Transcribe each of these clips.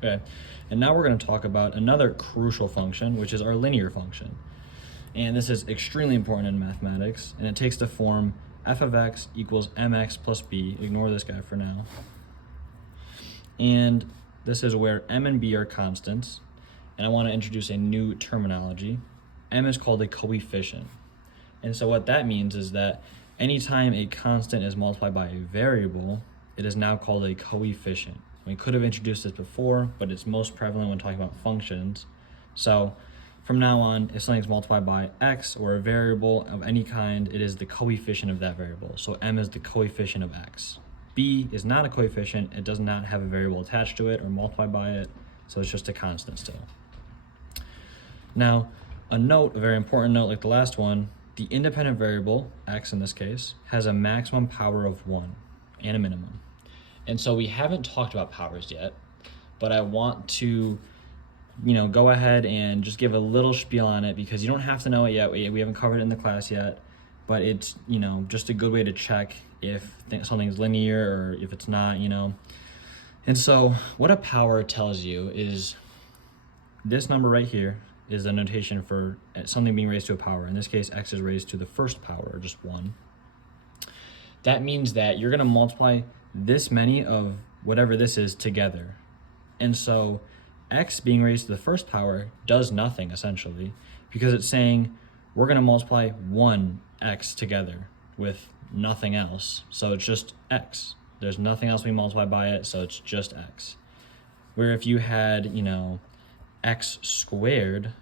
Okay, and now we're going to talk about another crucial function, which is our linear function. And this is extremely important in mathematics, and it takes the form f of x equals mx plus b. Ignore this guy for now. And this is where m and b are constants, and I want to introduce a new terminology. M is called a coefficient. And so what that means is that anytime a constant is multiplied by a variable, it is now called a coefficient. We could have introduced this before, but it's most prevalent when talking about functions. So from now on, if something's multiplied by x or a variable of any kind, it is the coefficient of that variable. So m is the coefficient of x. B is not a coefficient. It does not have a variable attached to it or multiplied by it, so it's just a constant still. Now, a very important note like the last one, the independent variable, x in this case, has a maximum power of 1 and a minimum. And so we haven't talked about powers yet, but I want to go ahead and just give a little spiel on it because you don't have to know it yet. We haven't covered it in the class yet, but it's, just a good way to check if something's linear or if it's not, And so what a power tells you is this number right here is the notation for something being raised to a power. In this case, x is raised to the first power, or just 1. That means that you're going to multiply this many of whatever this is together. And so x being raised to the first power does nothing, essentially, because it's saying we're going to multiply 1x together with nothing else. So it's just x. There's nothing else we multiply by it, so it's just x. Where if you had, x squared,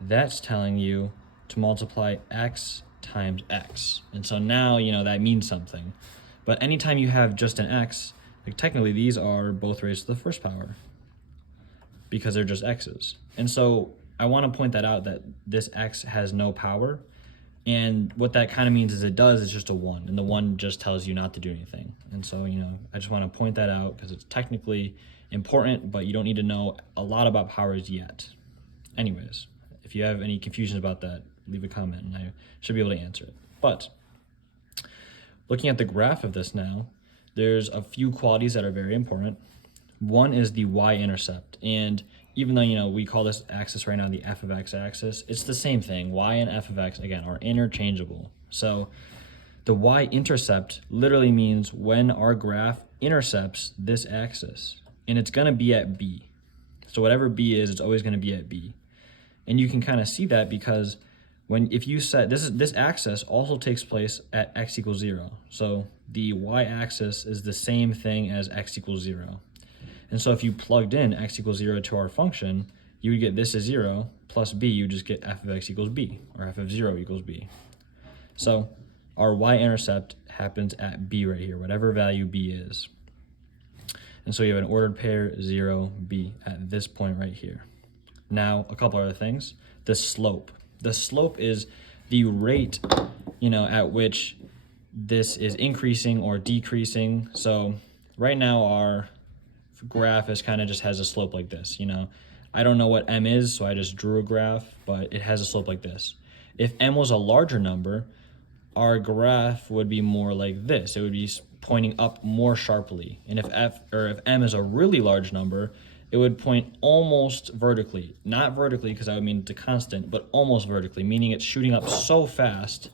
that's telling you to multiply x times x. And so now, that means something. But anytime you have just an x, like technically these are both raised to the first power because they're just x's. And so I want to point that out, that this x has no power. And what that kind of means is it does is just a 1, and the 1 just tells you not to do anything. And so, I just want to point that out because it's technically important, but you don't need to know a lot about powers yet. Anyways, if you have any confusions about that, leave a comment and I should be able to answer it. But looking at the graph of this now, there's a few qualities that are very important. One is the y-intercept, and even though, we call this axis right now the f of x axis, it's the same thing. Y and f of x, again, are interchangeable. So the y-intercept literally means when our graph intercepts this axis, and it's going to be at b. So whatever b is, it's always going to be at b. And you can kind of see that because if you set, this axis also takes place at x equals 0. So the y-axis is the same thing as x equals 0. And so if you plugged in x equals 0 to our function, you would get this is 0 plus b, you just get f of x equals b, or f of 0 equals b. So our y-intercept happens at b right here, whatever value b is. And so you have an ordered pair 0, b at this point right here. Now, a couple other things. The slope. The slope is the rate, at which this is increasing or decreasing. So right now our graph is kind of just has a slope like this, I don't know what m is, so I just drew a graph, but it has a slope like this. If m was a larger number, our graph would be more like this. It would be pointing up more sharply. And if m is a really large number, it would point almost vertically. Not vertically because that would mean it's a constant, but almost vertically, meaning it's shooting up so fast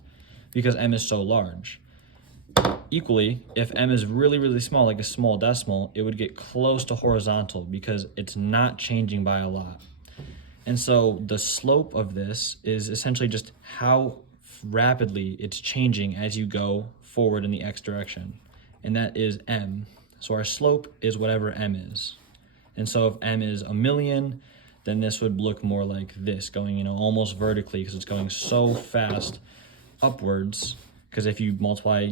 because m is so large. Equally, if m is really, really small, like a small decimal, it would get close to horizontal because it's not changing by a lot. And so the slope of this is essentially just how rapidly it's changing as you go forward in the x direction. And that is m. So our slope is whatever m is. And so if m is 1,000,000, then this would look more like this, going, almost vertically because it's going so fast upwards. Because if you multiply,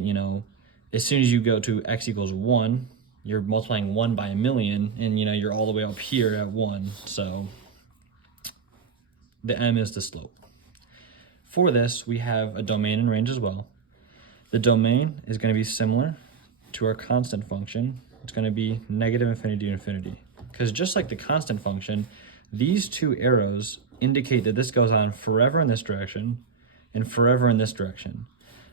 as soon as you go to x equals 1, you're multiplying 1 by 1,000,000, and you're all the way up here at 1. So the m is the slope. For this, we have a domain and range as well. The domain is going to be similar to our constant function. It's going to be negative infinity to infinity. Because just like the constant function, these two arrows indicate that this goes on forever in this direction and forever in this direction.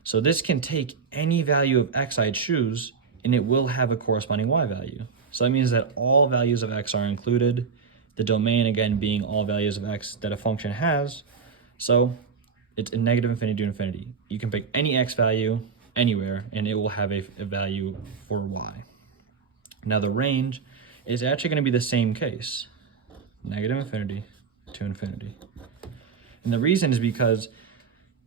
So this can take any value of x I choose, and it will have a corresponding y value. So that means that all values of x are included, the domain again being all values of x that a function has. So it's a negative infinity to infinity. You can pick any x value anywhere and it will have a value for y. Now the range is actually going to be the same case, negative infinity to infinity. And the reason is because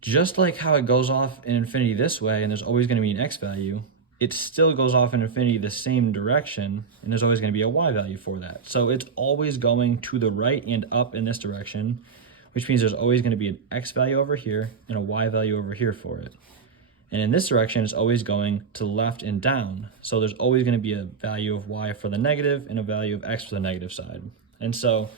just like how it goes off in infinity this way and there's always going to be an x value, it still goes off in infinity the same direction and there's always going to be a y value for that. So it's always going to the right and up in this direction, which means there's always going to be an x value over here and a y value over here for it. And in this direction, it's always going to the left and down. So there's always going to be a value of y for the negative and a value of x for the negative side. And so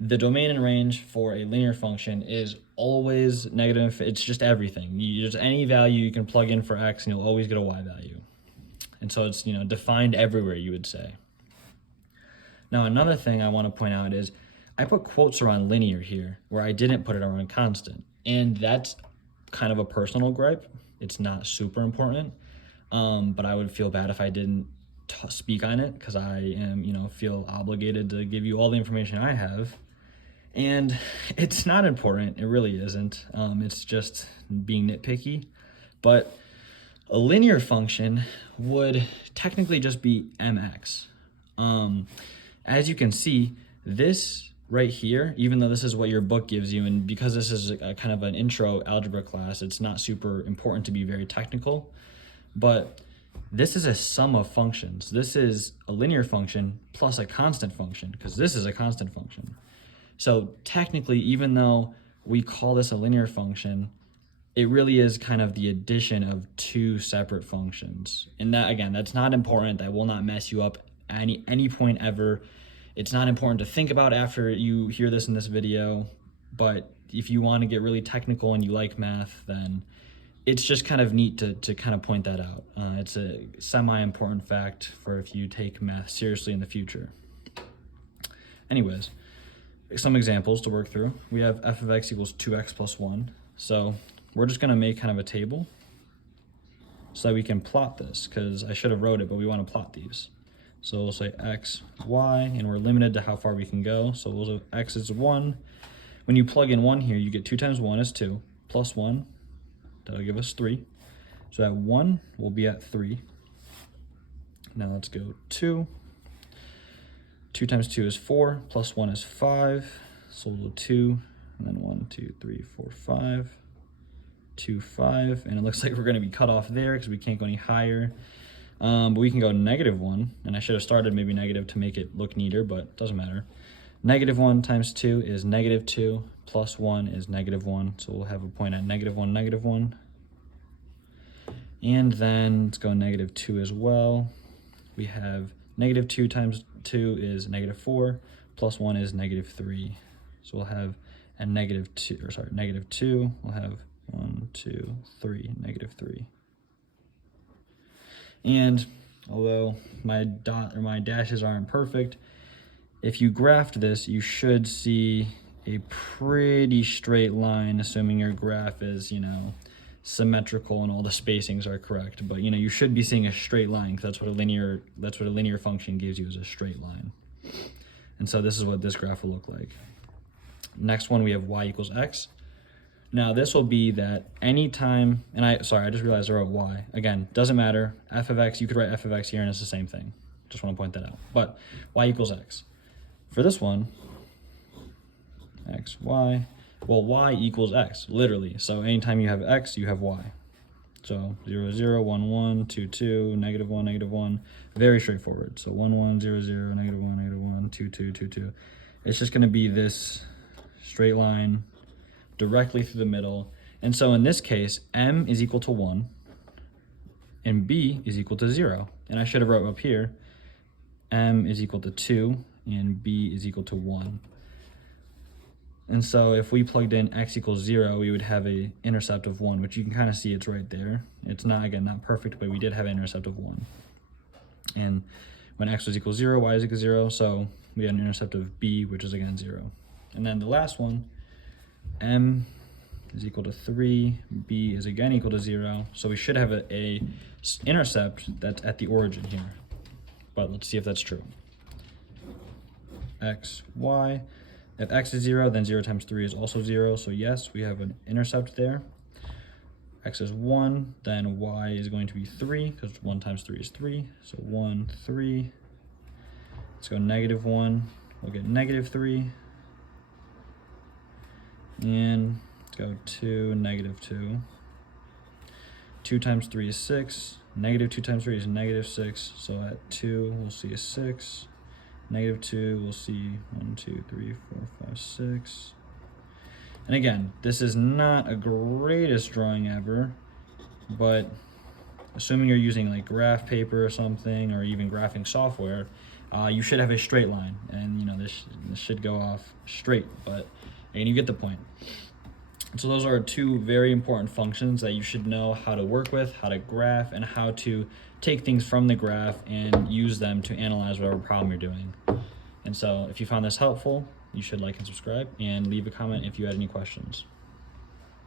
the domain and range for a linear function is always negative. It's just everything. There's any value you can plug in for x and you'll always get a y value. And so it's, defined everywhere, you would say. Now, another thing I want to point out is I put quotes around linear here where I didn't put it around constant. And that's kind of a personal gripe. It's not super important, but I would feel bad if I didn't speak on it because I am, feel obligated to give you all the information I have. And it's not important. It really isn't. It's just being nitpicky. But a linear function would technically just be mx. As you can see, this right here, even though this is what your book gives you, and because this is a kind of an intro algebra class, it's not super important to be very technical, but this is a sum of functions. This is a linear function plus a constant function, because this is a constant function. So technically, even though we call this a linear function, it really is kind of the addition of two separate functions. And that, again, that's not important. That will not mess you up at any point ever. It's not important to think about after you hear this in this video, but if you want to get really technical and you like math, then it's just kind of neat to kind of point that out. It's a semi-important fact for if you take math seriously in the future. Anyways, some examples to work through. We have f of x equals 2x plus 1. So we're just going to make kind of a table so that we can plot this, because I should have wrote it, but we want to plot these. So we'll say x, y, and we're limited to how far we can go. So we'll say x is 1. When you plug in 1 here, you get 2 times 1 is 2, plus 1, that'll give us 3. So that 1 will be at 3. Now let's go 2. 2 times 2 is 4, plus 1 is 5. So we'll do 2, and then 1, 2, 3, 4, 5. 2, 5, and it looks like we're going to be cut off there because we can't go any higher. But we can go -1, and I should have started maybe negative to make it look neater, but it doesn't matter. -1 times 2 is -2, plus 1 is -1, so we'll have a point at -1, -1. And then let's go -2 as well. We have -2 times 2 is -4, plus 1 is -3. So we'll have a -2, we'll have 1, 2, 3, -3. And although my dashes aren't perfect, if you graphed this, you should see a pretty straight line, assuming your graph is, symmetrical and all the spacings are correct. But you should be seeing a straight line, because that's what a linear function gives you, is a straight line. And so this is what this graph will look like. Next one, we have y equals x. Now this will be that anytime, and I just realized I wrote y. Again, doesn't matter. F of x, you could write f of x here and it's the same thing. Just want to point that out. But y equals x. For this one, x, y, well, y equals x, literally. So anytime you have x, you have y. So 0, 0, 1, 1, 2, 2, -1, -1. Very straightforward. So 1, 1, 0, 0, -1, -1, 2, 2, 2, 2. It's just going to be this straight line directly through the middle. And so in this case, m is equal to 1 and b is equal to 0. And I should have wrote up here, m is equal to 2 and b is equal to 1. And so if we plugged in x equals 0, we would have a intercept of 1, which you can kind of see it's right there. It's not, again, not perfect, but we did have an intercept of 1. And when x was equal 0, y is equal 0, so we had an intercept of b, which is again 0. And then the last one, m is equal to 3, b is again equal to 0, so we should have a intercept that's at the origin here. but let's see if that's true. X, Y. If x is 0, then 0 times 3 is also 0. So yes, we have an intercept there. X is 1, then y is going to be 3, because 1 times 3 is 3. So 1, 3. Let's go -1. We'll get -3. And let's go 2, -2. 2 times 3 is 6. -2 times 3 is -6. So at 2, we'll see a 6. -2, we'll see 1, 2, 3, 4, 5, 6. And again, this is not a greatest drawing ever, but assuming you're using like graph paper or something, or even graphing software, you should have a straight line, and you know this should go off straight. But again, you get the point. So those are two very important functions that you should know how to work with, how to graph, and how to take things from the graph and use them to analyze whatever problem you're doing. And so if you found this helpful, you should like and subscribe, and leave a comment if you had any questions.